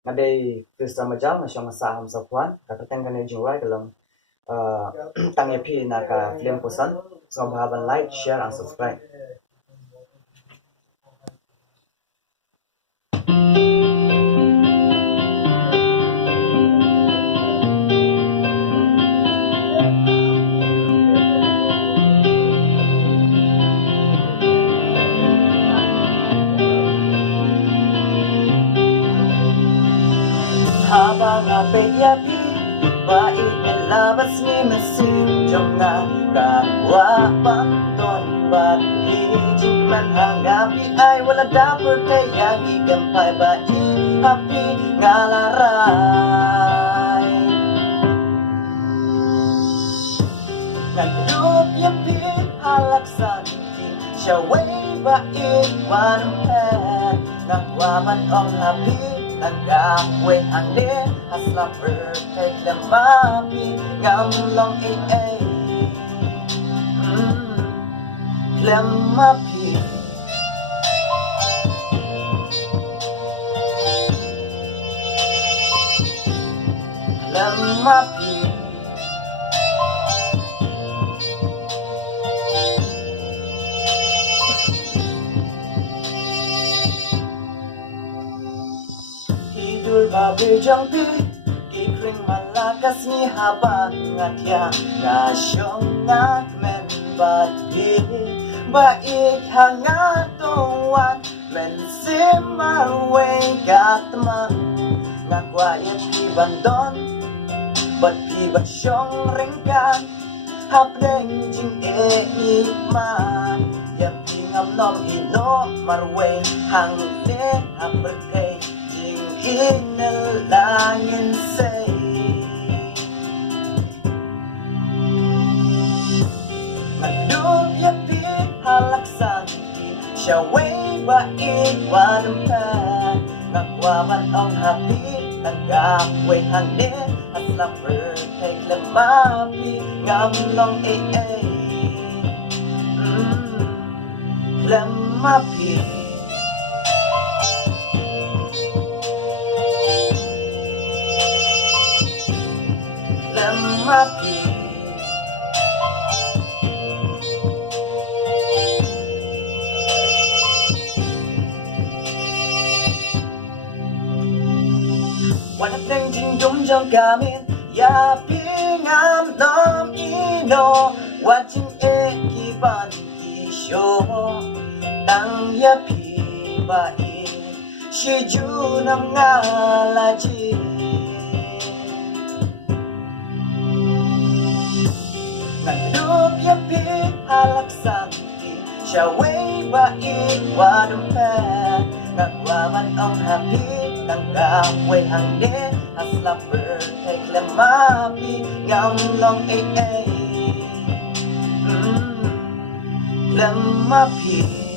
Ngade Krista majal na siyang sa ham sa kwan kakateng kanay jingway dalam tangya pi na ka film pusan so mahaban like share and subscribe. Habang apeyapi bait labas ni mesin jomna kapwa panton bat hijik man hangapi ay wala dapat kayang igampay bait happy ngalaray nagdup yapi halaksan siya way bait wanumpen nagwaman ong happy nagkakwe hande hasla perfect na mapi ngamlong ay klemapi klemapi babi jampi kikring malakas ni habang ngatya ngasyong ngakmen bati bait hangatong men simarwe gatma ngagwayat ibandon bat pibasyong ringkan hapleng jing iman yapi ngamnom ino marwe hangte haperkay inalangin say Nagdubyapi halaksan siya way bait wanumpan Ngakwaman ang happy nagkakwe hangin at la perfect lamapi ngamlong ay lamapi lamapi Wanat ng jingdom jang gamin yapi ngamnom ino wajin ekiban isyo tang yapi bai shiju nam ngalaji Nagdup yapi halaksan siya way bait wanumpen Nagwaman ang happy nagkakwe hangin hasla perfect lamapi ngamlong ay lamapi